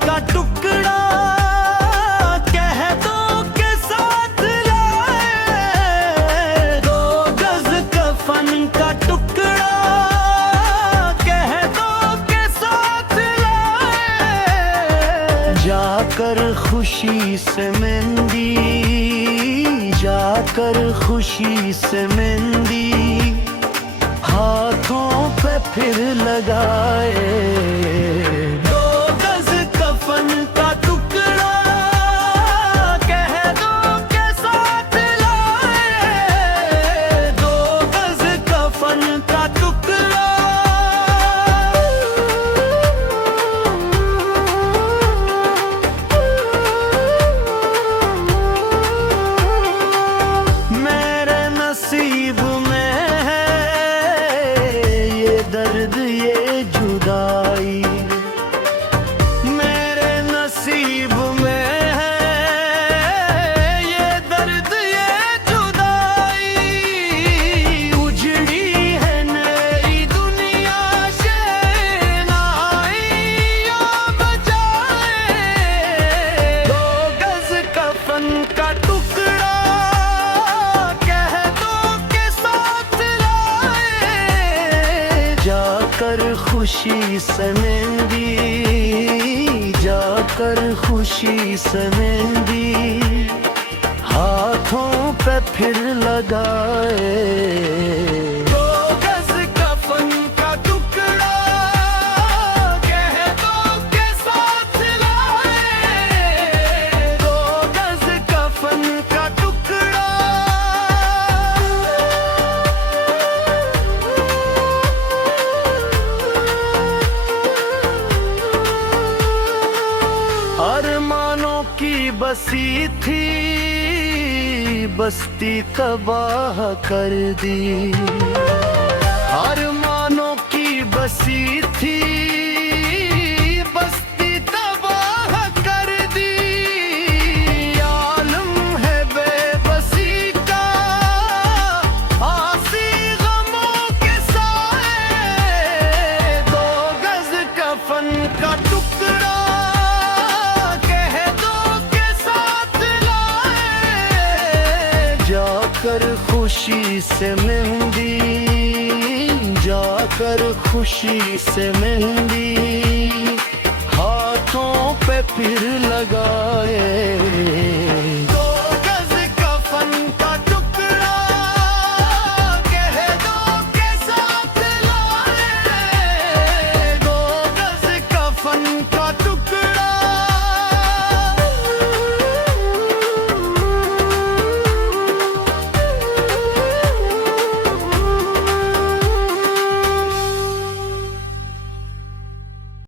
का टुकड़ा कह दो के साथ लाए, 2 गज कफन का टुकड़ा कह दो के साथ लाए। जाकर खुशी से मेहंदी, जाकर खुशी से मेहंदी हाथों पे फिर लगाए। 2 गज कफन का टुकड़ा कह दो के साथ लाए, 2 गज कफन का टुकड़ा। मेरे नसीब में है ये दर्द ये जुदाई, मेरे नसीब में है ये दर्द ये जुदाई। उजड़ी है नई दुनिया शहनाई या बजाए, 2 गज कफन का टुकड़ा कह दो के साथ लाए। जाकर खुशी से मेहंदी, जाकर खुशी से मेहंदी हाथों पे फिर लगाए। 2 गज कफन का टुकड़ा कह दो के साथ लाए, 2 गज कफन का टुकड़ा। अरमानों की बसी थी बस्ती तबाह कर दी, अरमानों की बसी थी बस्ती तबाह कर दी। आलम है बेबसी का आसी गमों के साए, 2 गज कफन का टुकड़ा कह दो के साथ लाए। जाकर खुशी से मेहंदी, जाकर खुशी से मेहंदी हाथों पे फिर लगाए।